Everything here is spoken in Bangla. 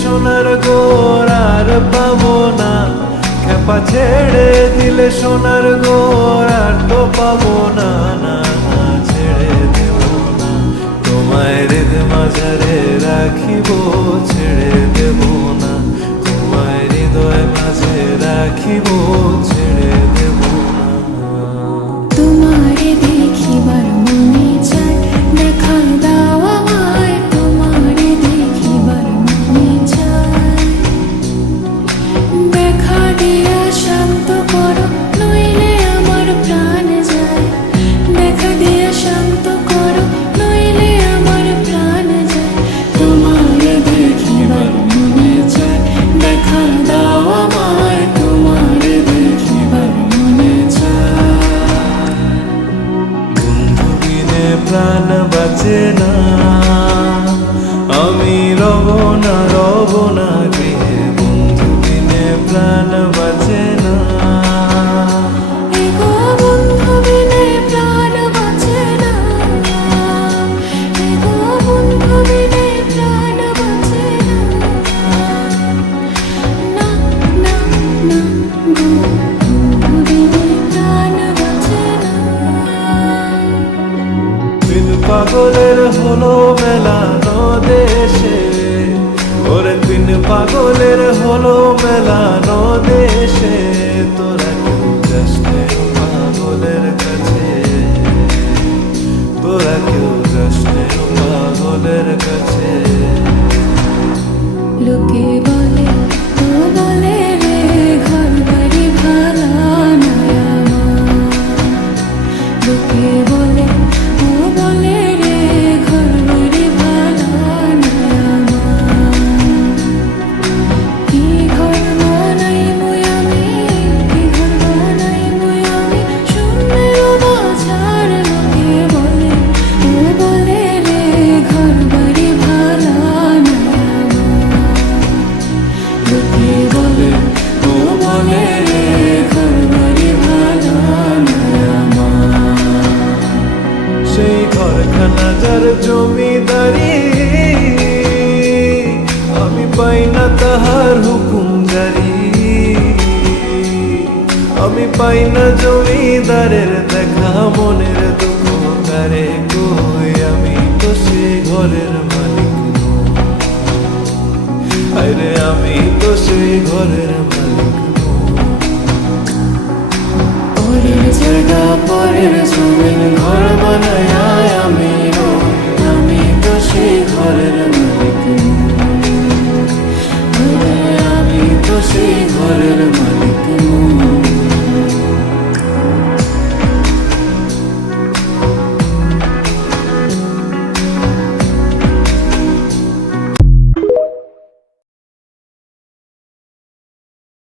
সোনার গোর আর পাবো না, খেপা ছেড়ে দিলে সোনার গোর আর তো পাবো না, না না ছেড়ে দেব না, তোমায় হৃদ মাঝারে রাখিব, ছেড়ে দেব না, তোমায় হৃদয় মাঝে রাখিব, ছেড়ে দেব না। তোমারে দেখিবার মনে চায়, দেখা দাও আমায়, তোমারে দেখিবার মনে চায়। দেখা দিয়া শান্ত করো, নইলে আমার প্রাণ যায়। দেখা দিয়া শান্ত করো, নইলে আমার প্রাণ যায়। তোমারে দেখিবার মনে চায়, দেখা দাও আমায়, তোমারে দেখিবার মনে চায়। বন্ধু বিনে প্রাণ বাঁচে না, আমি রব না গৃহে, বন্ধু বিনে প্রাণ বাঁচে না। এগো বন্ধু বিনে প্রাণ বাঁচে না, এগো বন্ধু বিনে প্রাণ বাঁচে না। না না না গো, বন্ধু বিনে প্রাণ বাঁচে না। দিন পাগলের হলো মেলানো দেশে, ওরে দিন পাগলের হলো মেলানো দেশে, তোরা কেউ যাস নে পাগলের কাছে, তোরা কেউ যাস নে পাগলের কাছে। লোকে বলে, ও বলে রে, ঘর বাড়ি ভালা নয় আমার। লোকে বলে, ও বলে রে, ঘর বাড়ি ভালা নয় আমার। কি ঘর বানাই মুই আমি, কি ঘর বানাই মুই আমি, শূন্যের মাঝার। লোকে বলে, ও বলে রে, ঘর বাড়ি ভালা নয় আমার। লোকে বলে, ও বলে রে, ঘর বাড়ি ভালা নয় আমার। সেই ঘরখানা যার জমিদারি, আমি পাই না তাহার হুকুম জারি, আমি পাই না জমিদারের দেখা, মনের দুঃখ কারে কই, আমি তো সে ঘরের মালিক নই, আরে আমি তো সেই ঘরের মালিক নই। পরের জায়গা পরের জমিন ঘর বানায়